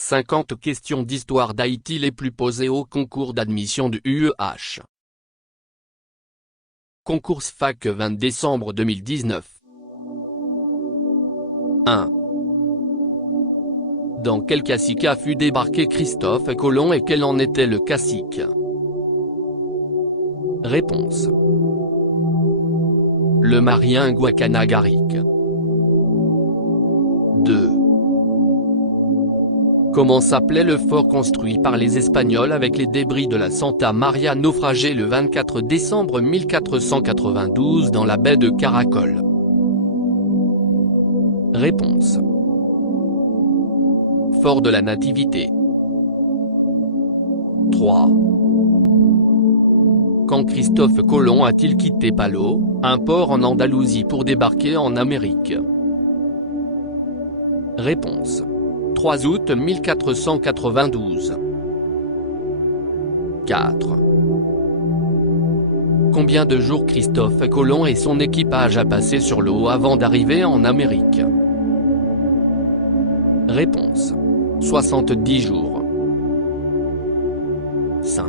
50 questions d'histoire d'Haïti les plus posées au concours d'admission du UEH. Concours Fac 20 décembre 2019. 1. Dans quel cacique a fut débarqué Christophe Colomb et quel en était le cacique? Réponse. Le Marien Guacanagaric. 2. Comment s'appelait le fort construit par les Espagnols avec les débris de la Santa Maria naufragée le 24 décembre 1492 dans la baie de Caracol? Réponse. Fort de la Nativité. 3. Quand Christophe Colomb a-t-il quitté Palos, un port en Andalousie pour débarquer en Amérique? Réponse. 3 août 1492. 4. Combien de jours Christophe Colomb et son équipage a passé sur l'eau avant d'arriver en Amérique? Réponse. 70 jours. 5.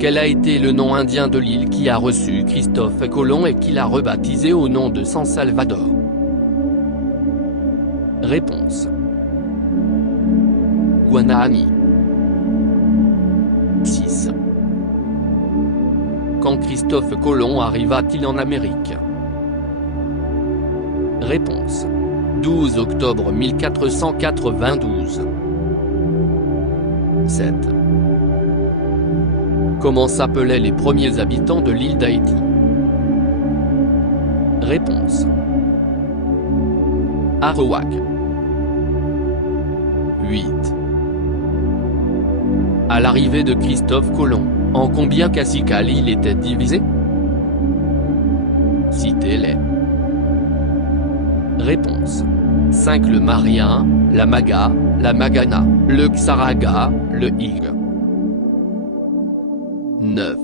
Quel a été le nom indien de l'île qui a reçu Christophe Colomb et qu'il a rebaptisé au nom de San Salvador? Réponse. Guanahani. 6. Quand Christophe Colomb arriva-t-il en Amérique? Réponse. 12 octobre 1492. 7. Comment s'appelaient les premiers habitants de l'île d'Haïti? Réponse. Arawak. 8. À l'arrivée de Christophe Colomb, en combien caciques l'île était divisée? Citez-les. Réponse. 5 le Marien, la Maga, la Magana, le Xaraga, le Hig. 9.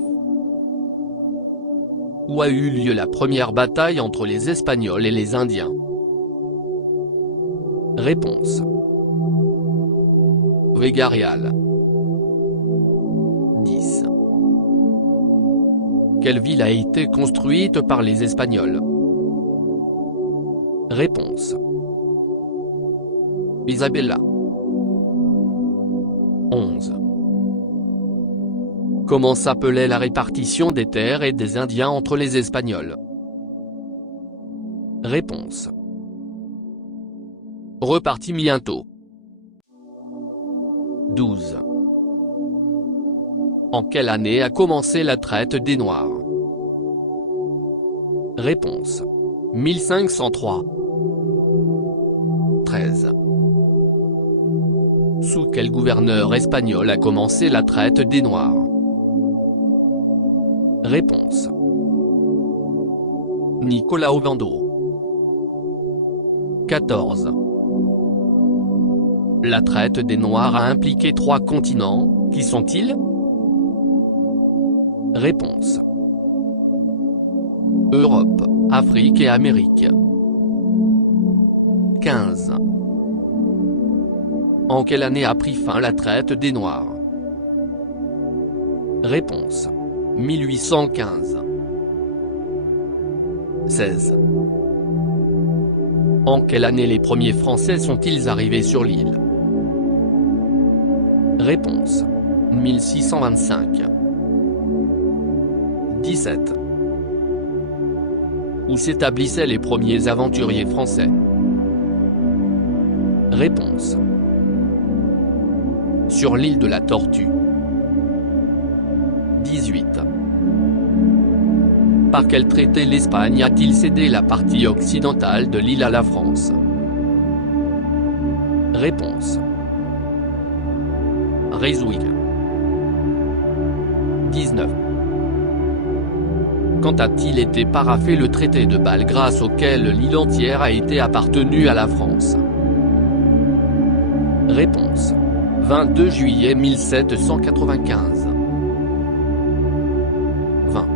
Où a eu lieu la première bataille entre les Espagnols et les Indiens? Réponse. Vega-Real. 10. Quelle ville a été construite par les Espagnols? Réponse. Isabella. 11. Comment s'appelait la répartition des terres et des Indiens entre les Espagnols? Réponse. Repartimiento. 12. En quelle année a commencé la traite des Noirs? Réponse. 1503. 13. Sous quel gouverneur espagnol a commencé la traite des Noirs? Réponse. Nicolas Ovando. 14. La traite des Noirs a impliqué 3 continents, qui sont-ils? Réponse. Europe, Afrique et Amérique. 15. En quelle année a pris fin la traite des Noirs? Réponse. 1815. 16. En quelle année les premiers Français sont-ils arrivés sur l'île? Réponse. 1625. 17. Où s'établissaient les premiers aventuriers français? Réponse. Sur l'île de la Tortue. 18. Par quel traité l'Espagne a-t-il cédé la partie occidentale de l'île à la France? Réponse. Ryswick. 19. Quand a-t-il été paraphé le traité de Bâle grâce auquel l'île entière a été appartenue à la France? Réponse. 22 juillet 1795. 20.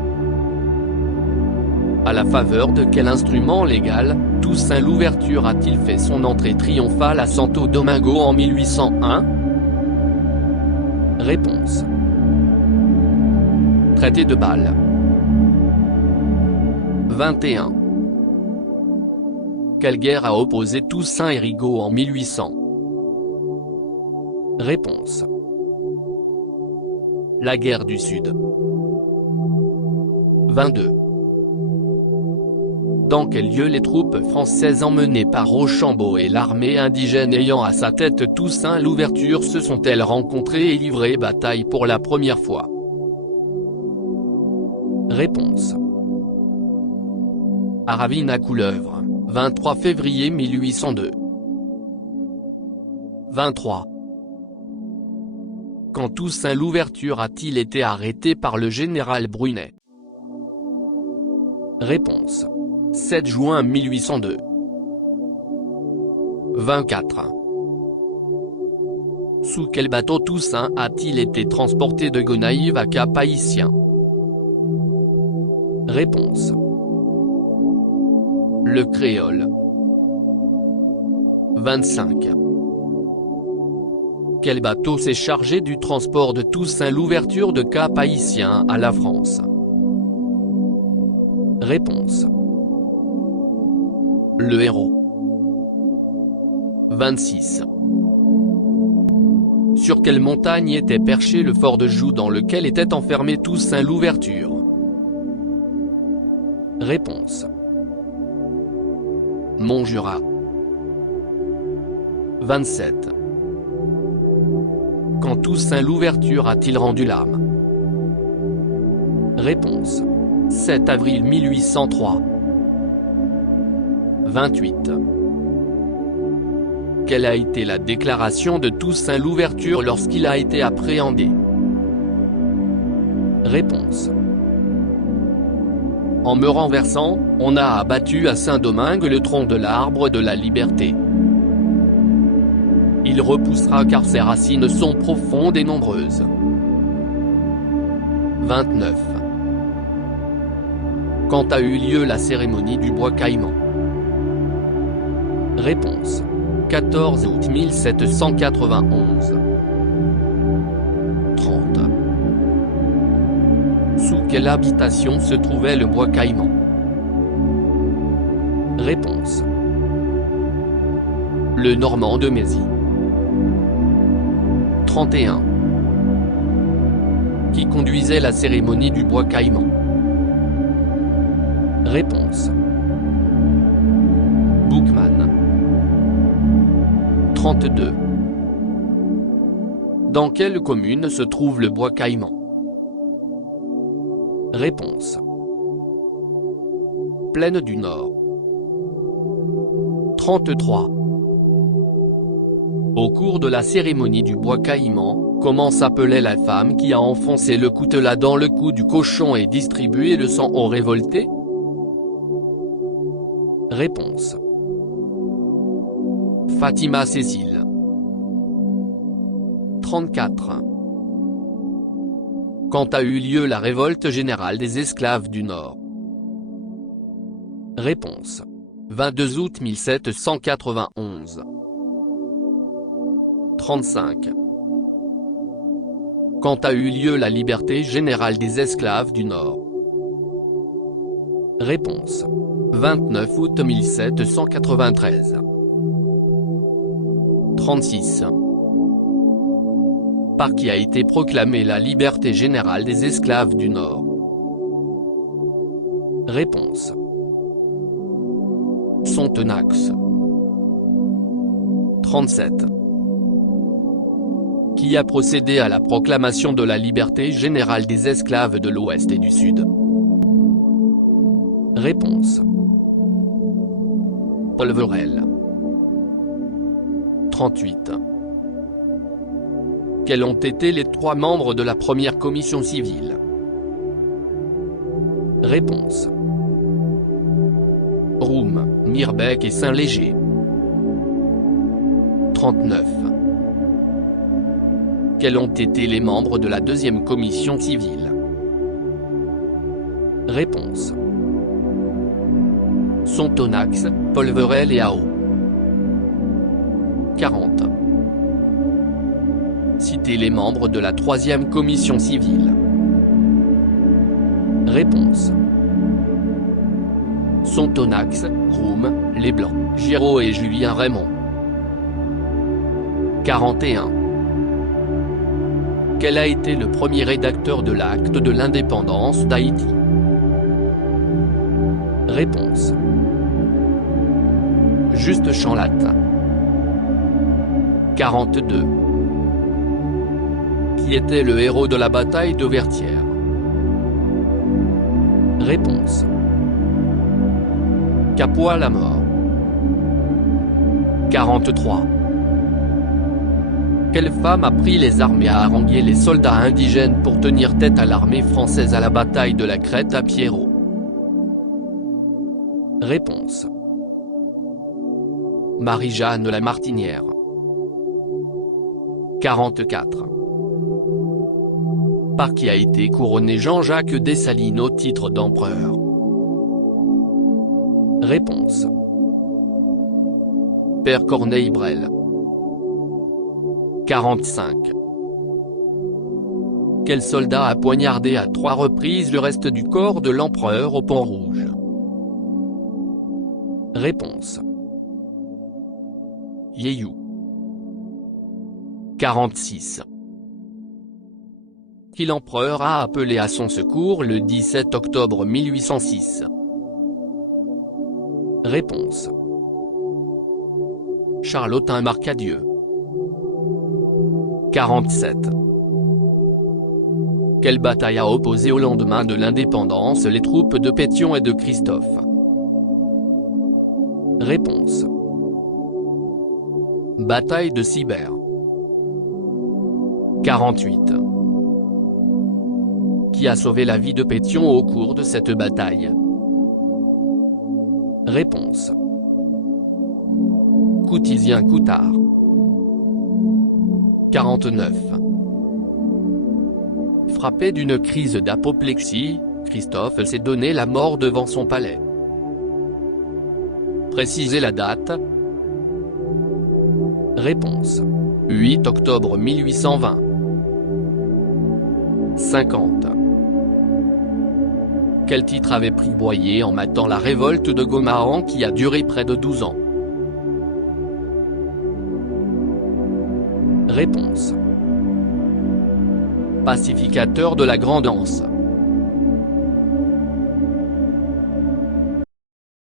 À la faveur de quel instrument légal, Toussaint Louverture a-t-il fait son entrée triomphale à Santo Domingo en 1801 ? Réponse. Traité de Bâle. 21. Quelle guerre a opposé Toussaint et Rigaud en 1800 ? Réponse. La guerre du Sud. 22. Dans quel lieu les troupes françaises emmenées par Rochambeau et l'armée indigène ayant à sa tête Toussaint Louverture se sont-elles rencontrées et livré bataille pour la première fois ? Réponse. À Ravin-à-Couleuvre, 23 février 1802. 23. Quand Toussaint Louverture a-t-il été arrêté par le général Brunet ? Réponse. 7 juin 1802. 24. Sous quel bateau Toussaint a-t-il été transporté de Gonaïves à Cap-Haïtien ? Réponse. Le Créole. 25. Quel bateau s'est chargé du transport de Toussaint Louverture de Cap-Haïtien à la France ? Réponse. Le Héros. 26. Sur quelle montagne était perché le fort de Joux dans lequel était enfermé Toussaint Louverture ? Réponse. Montjura. 27. Quand Toussaint Louverture a-t-il rendu l'âme ? Réponse. 7 avril 1803. 28. Quelle a été la déclaration de Toussaint Louverture lorsqu'il a été appréhendé ? Réponse. En me renversant, on a abattu à Saint-Domingue le tronc de l'arbre de la liberté. Il repoussera car ses racines sont profondes et nombreuses. 29. Quand a eu lieu la cérémonie du bois caïman ? Réponse. 14 août 1791. 30. Sous quelle habitation se trouvait le bois caïman ? Réponse. Le Normand de Mézy. 31. Qui conduisait la cérémonie du bois caïman ? Réponse. Boukman. 32. Dans quelle commune se trouve le bois caïman ? Réponse. Plaine du Nord. 33. Au cours de la cérémonie du bois caïman, comment s'appelait la femme qui a enfoncé le coutelas dans le cou du cochon et distribué le sang aux révoltés ? Réponse. Fatima Cécile. 34. Quand a eu lieu la révolte générale des esclaves du Nord ? Réponse. 22 août 1791. 35. Quand a eu lieu la liberté générale des esclaves du Nord ? Réponse. 29 août 1793. 36. Par qui a été proclamée la liberté générale des esclaves du Nord ? Réponse. Sontenax. 37. Qui a procédé à la proclamation de la liberté générale des esclaves de l'Ouest et du Sud ? Réponse. Polverel. 38. Quels ont été les 3 membres de la première commission civile ? Réponse. Roum, Mirbeck et Saint-Léger. 39. Quels ont été les membres de la deuxième commission civile ? Réponse. Sontonax, Polverel et Ao. 40. Citez les membres de la 3e commission civile. Réponse. Sontonax, Roume, Les Blancs, Giraud et Julien Raymond. 41. Quel a été le premier rédacteur de l'acte de l'indépendance d'Haïti? Réponse. Juste Chanlat. 42. Qui était le héros de la bataille de Vertières? Réponse. Capois la mort. 43. Quelle femme a pris les armes et a harangué les soldats indigènes pour tenir tête à l'armée française à la bataille de la Crête à Pierrot? Réponse. Marie-Jeanne la Martinière. 44. Par qui a été couronné Jean-Jacques Dessalines au titre d'empereur? Réponse. Père Corneille Brel. 45. Quel soldat a poignardé à 3 reprises le reste du corps de l'empereur au Pont-Rouge? Réponse. Yeyu. 46. Qui l'empereur a appelé à son secours le 17 octobre 1806? Réponse. Charlotin Marcadieu. 47. Quelle bataille a opposé au lendemain de l'indépendance les troupes de Pétion et de Christophe? Réponse. Bataille de Sibert. 48. Qui a sauvé la vie de Pétion au cours de cette bataille? Réponse. Coutisien Coutard. 49. Frappé d'une crise d'apoplexie, Christophe s'est donné la mort devant son palais. Précisez la date. Réponse. 8 octobre 1820. 50. Quel titre avait pris Boyer en matant la révolte de Gomahan qui a duré près de 12 ans? Réponse. Pacificateur de la Grande Anse.